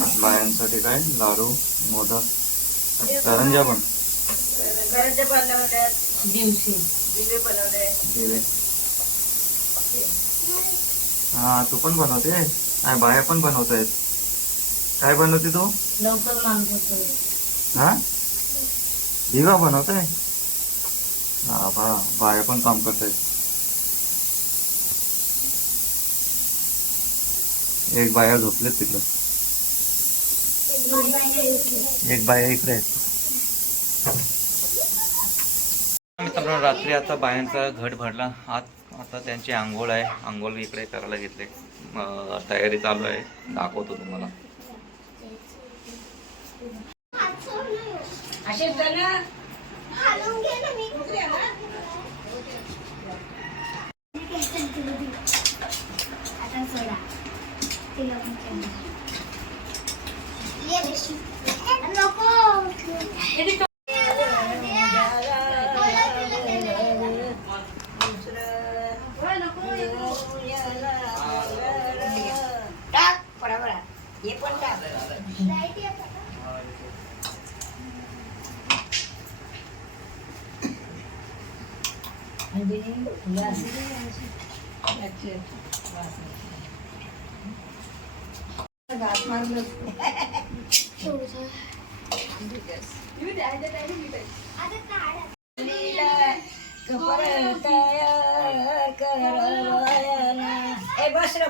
बायांसाठी काय लाडू, मोदक, करंज्या पण. घराच्या बनवल्यात दिवशी दिवे बनवले. दिवे. हा तू पण बनवते काय? बाया पण बनवतायत. काय बनवते तू? लवकर माणूस होतो. हा दिवा बनवताय. हा बाया पण काम करतायत. एक बाया झोपलेत तिकडं. एक बाया इकडे आहेत. मित्रांनो रात्री आता बायांचा घट भरला. आता त्यांची आंघोळ आहे. आंघोळ इकडे करायला घेतले. तयारी चालू आहे. दाखवतो तुम्हाला.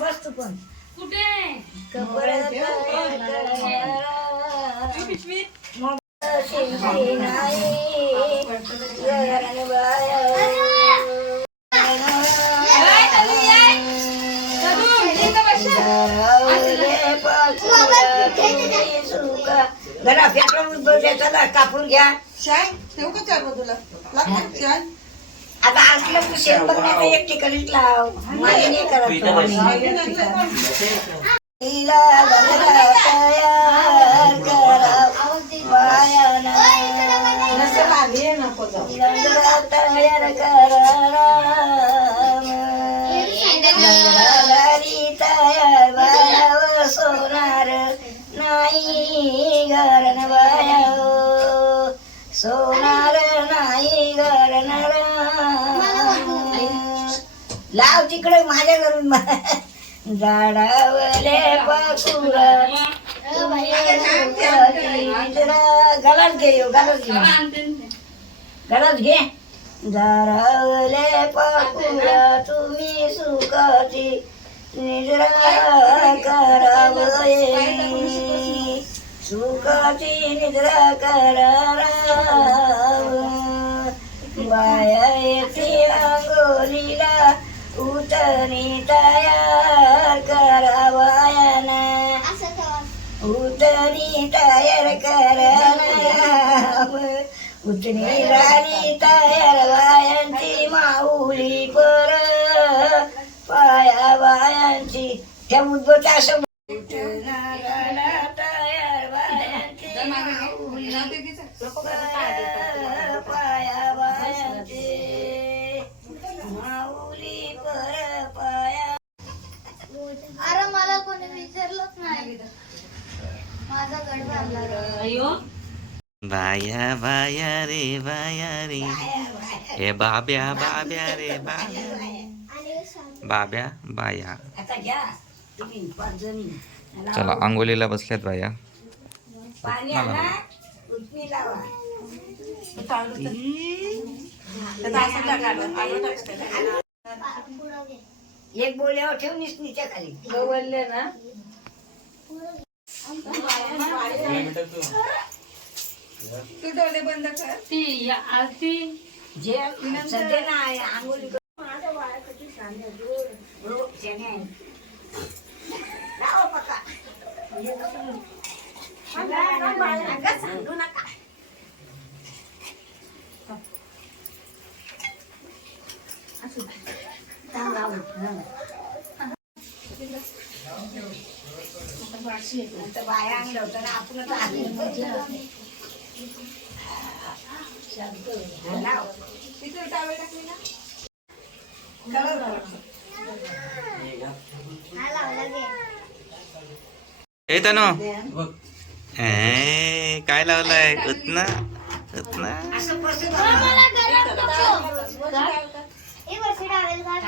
बस तू पण कुठे घरा फेटला कापून घ्या. ठेवू का चार तुला आता असलं तू शेण बघण्याचं एक ठिकाणीच लाव. माझी नाही करत तयार बाया सोनार नाही घरण बाया सोनार नाही घरण लाव तिकडे माझ्या घरून झाडावले पाखुरा गलाच घे गलाच घे झाडावले पाखुरा तुम्ही सुखाची निद्रा करावये सुखाची निद्रा कराव बाया येते अंगोलीला उतनी तयार करावायाना उतनी तयार कराव उतनी राणी तयार बायांची माऊली पर पाया बायांची त्या उद्भवता असं तयार बायांची पाया बायांची माऊली पर पाया. अरे मला कोणी विचारलंच नाही. माझा गड भरला. बाया बाया रे बाया रे हे बाब्या बाब्या रे बाब्या बाब्या बाया. चला आंघोलीला बसल्यात बाया. एक बोल्यावर ठेव निसनीच्या खाली गवळले ना. तू डोळे बंद कर. ती आरती जे सध्या ना आंघोळी माझ्या बाळासाठी सांगू नका. बाया आणलं होतं ना आपण तिथे टावेल टाकली ना. हा लावला गे. हे तनो काय लावलंय उतना उतना मला गरम नको. हे वरती टावेल घाल.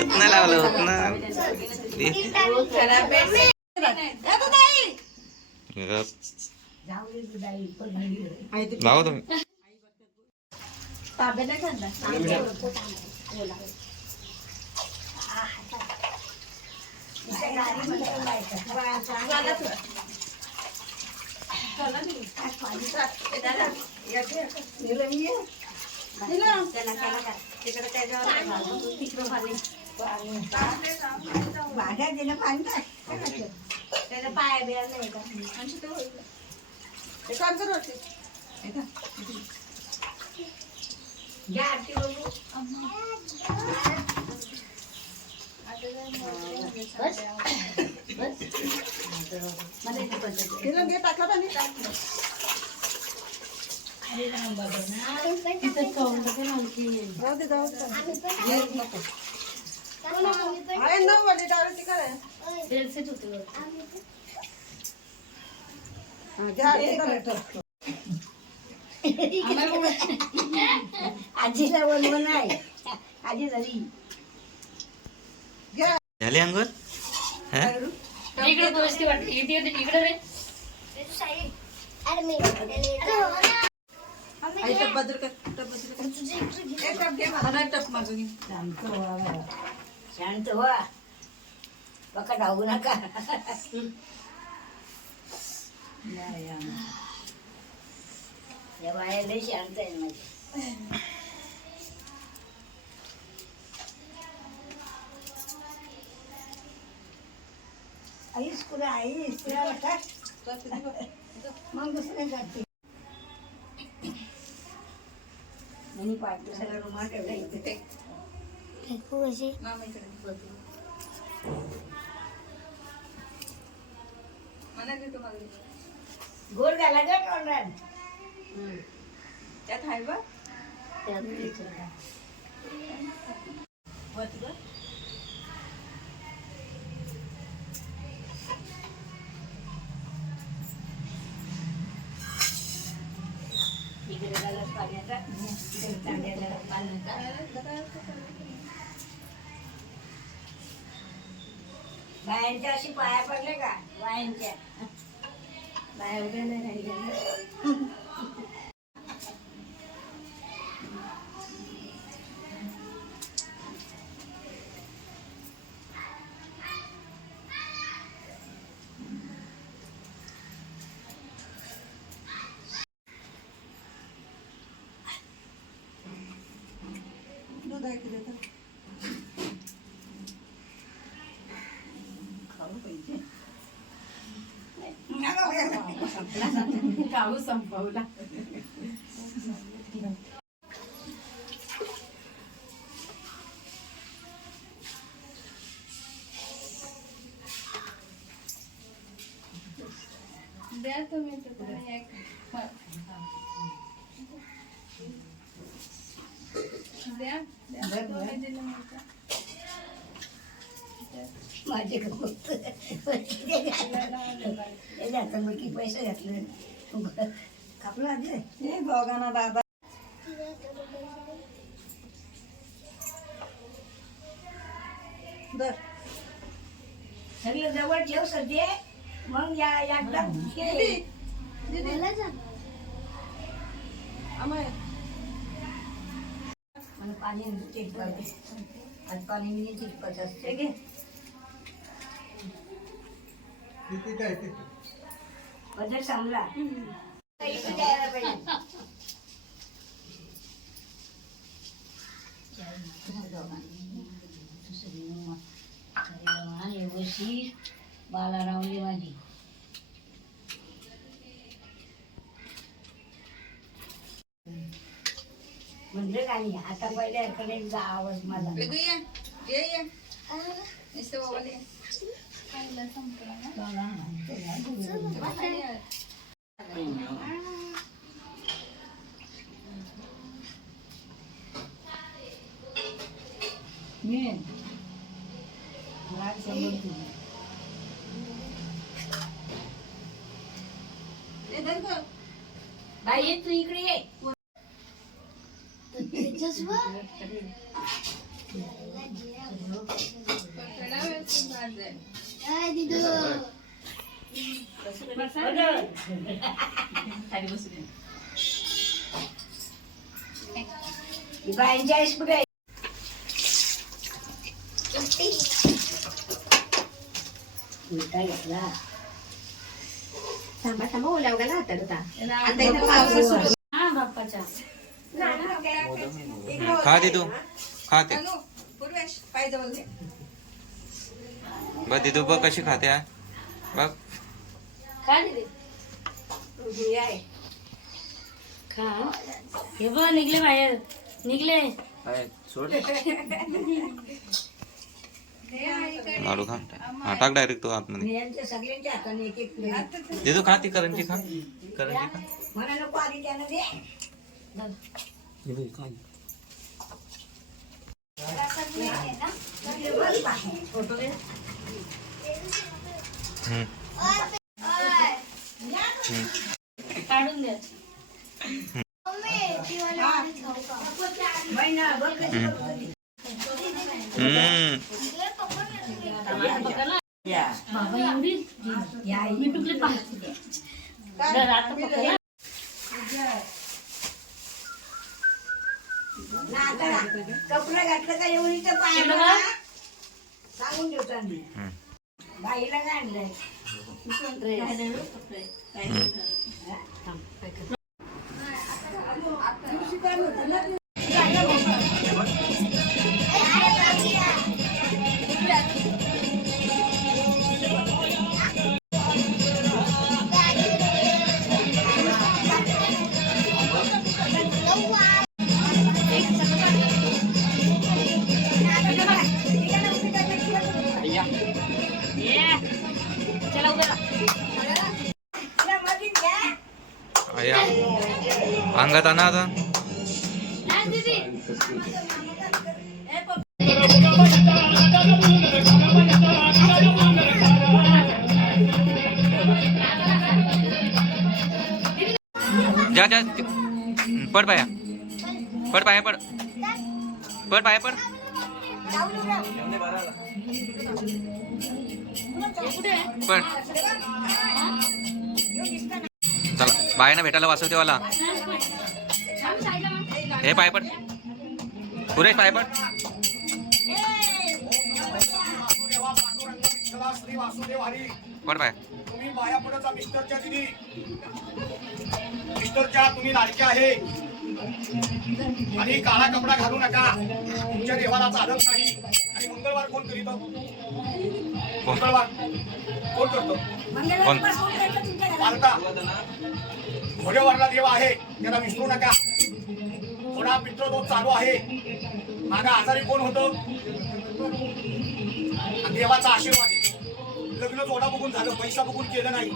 उतना लावलं उतना लावा तुम्ही पाय बिया नाही का घ्या आरती बघू. बस बस मला इथे पद्धत अरे राम बाबा ना तिथं चौंड पण आणखी बेलसेट होते आजीला बोलव नाही आजी झाली झाली अंघोळ हा? इकडे दोस्ती वाटते इकडे रे अरे मी शांत व्हा बघा धावू नका या बाया लय शांत आहे माझी आईस कुठे आईस मग दुसऱ्या जाते आणि पाठ सगळं रुमाल ठेवला इथे फेकू कशी गोड घाला ग तोंडात त्यात आहे बघ इकडे गलास पाण्याचा इकडे तांब्याला पाण्याचा बायांच्या अशी पाया पडले का बायांच्या बाया उद्या नाही राहिल्या गाव संपवला द्या तुम्ही एक द्या तुम्ही दिलं नव्हतं माझे आता मग किती पैसे घातले कापलं आधी दोघांना दादा सगळं जवळ ठेव सध्या मग या एकदा मला जा. मला पाणी चिटकायचे आज पाणी मी चिटकायचं असते गे बदल सांगला द्यायला पाहिजे व्यवस्थित बाला रावली माझी म्हणलं का नाही आता पहिल्याकडे जा आवाज माझा मी बाई ये तू इकडे ये. त्याच्यासोबत पकडा व्यवस्थित भाजायला. काय दिदू खाली बसू दे. ही बाईंची आईस कुठे आहे? उलटा घेतला. थांबा थांबा ओल्या वगैरे हातात होता. आता इथं पाऊस सुरू. हा बाप्पाच्या. खा दिदू खा ते अनु, पूर्वेश, पाय जवळ घे. बघ दिदू बघ कशी खाते आहे. बघ खा दे. हे आहे. खा. हे बघ निघले बाहेर. निघले. सोड दे आईकडे. लाडू खा हा टाक डायरेक्ट तो आतमध्ये. यांच्या सगळ्यांच्या हाताने एक एक प्लेट. आता ते- दिदू खा ती करंजी खा करंजी खा. मला नको आधी त्यानं दे. फोटो दे. हम्म. काढून द्या. मम्मी ती मला आवडीत खाऊ का? महिना बघ कशी हम्म. बघते. हम्म. तिला पकडून येते. बाबा एवढी या मी टुकले पाहते. आता पकडा. कपडे घातलं का एवढीचं पाय बघा. सांगून ठेवतो आम्ही. हम्म. बाईला काय आणलंय? आया अंगात आणा आता. नाही दीदी जा जा पड पाया पड पाया पड पड पाया पड. पड चला बायना भेटायला वासवतेवाला. हे पाय पड पुरेश पाय पड. पड पाय. तुम्ही मायापुराचा मिस्टरच्या दिदी मिस्टरच्या तुम्ही लाडके आहे आणि काळा कपडा घालू नका. तुमच्या देवाला चालत नाही. आणि मंगळवार कोण करीत? मंगळवार कोण करतो? कोण? मारता घोडेवारला देव आहे त्याला विसरू नका. थोडा पितृदोष चालू आहे. मागा आजारी कोण होतं? देवाचा आशीर्वाद आहे. लग्न जोडा बघून झालं, पैसा बघून केलं नाही.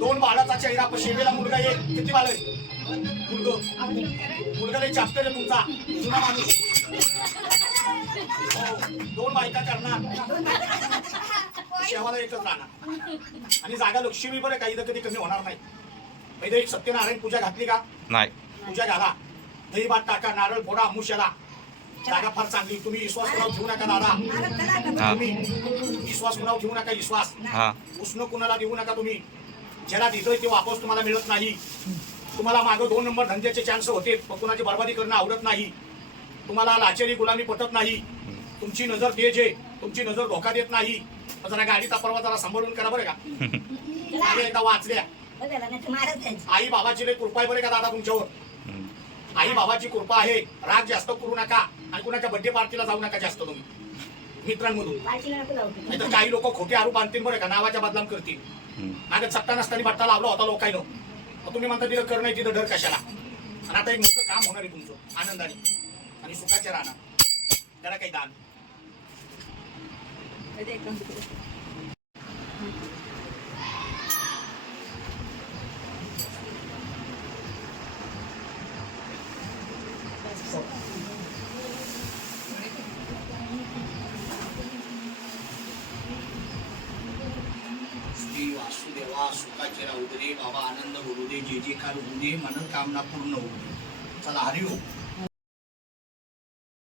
2 बाळाचा चेहरा शेवेला मुलगा एक. किती बाळ आहे? मुलगा लई चाप्टर आहे तुमचा जुना माणूस. 2 बायका करणार शेवाला एकच राहणार. आणि जागा लक्ष्मी बरं काही कधी कमी होणार नाही. पहिले एक सत्यनारायण पूजा घातली का? नाही पूजा घाला. दही भात टाका, नारळ फोडा अमुष्याला. जागा फार चांगली. तुम्ही विश्वास कुणावर ठेवू नका दादा. हा तुम्ही विश्वास कुणावर ठेवू नका. विश्वास हा उष्ण कुणाला देऊ नका. तुम्ही ज्याला दिलंय ते वापस तुम्हाला मिळत नाही. तुम्हाला मागं 2 नंबर धंद्याचे चान्स होते पण कुणाची बर्बादी करणं आवडत नाही. तुम्हाला लाचेरी गुलामी पटत नाही. तुमची नजर तेज आहे. तुमची नजर धोका देत नाही. जरा गाडीचा परवा जरा सांभाळून करा बरं का. एकदा वाचल्या. आई बाबाची लई कृपा आहे बरे का दादा तुमच्यावर. आई बाबाची कृपा आहे. राग जास्त करू नका आणि कुणाच्या बर्थडे पार्टीला जाऊ नका जास्त तुम्ही मित्रांमधून. नाहीतर काही लोक खोटे आरोप आणतील बरं का. नावाच्या बदनाम करतील. मागे सत्ता नसताना बट्टा लावला होता लोकांनो. तुम्ही म्हणता तिथं करणं तिथं डर कशाला. आणि आता एक मोठं काम होणार आहे तुमचं आनंदाने आणि सुखाचे राहणार. त्याला काही दान दे वासुदेवा सुखाचे राहू दे बाबा आनंद होऊ दे जे जे कार होऊ दे मनोकामना पूर्ण होऊ दे चला हरिओम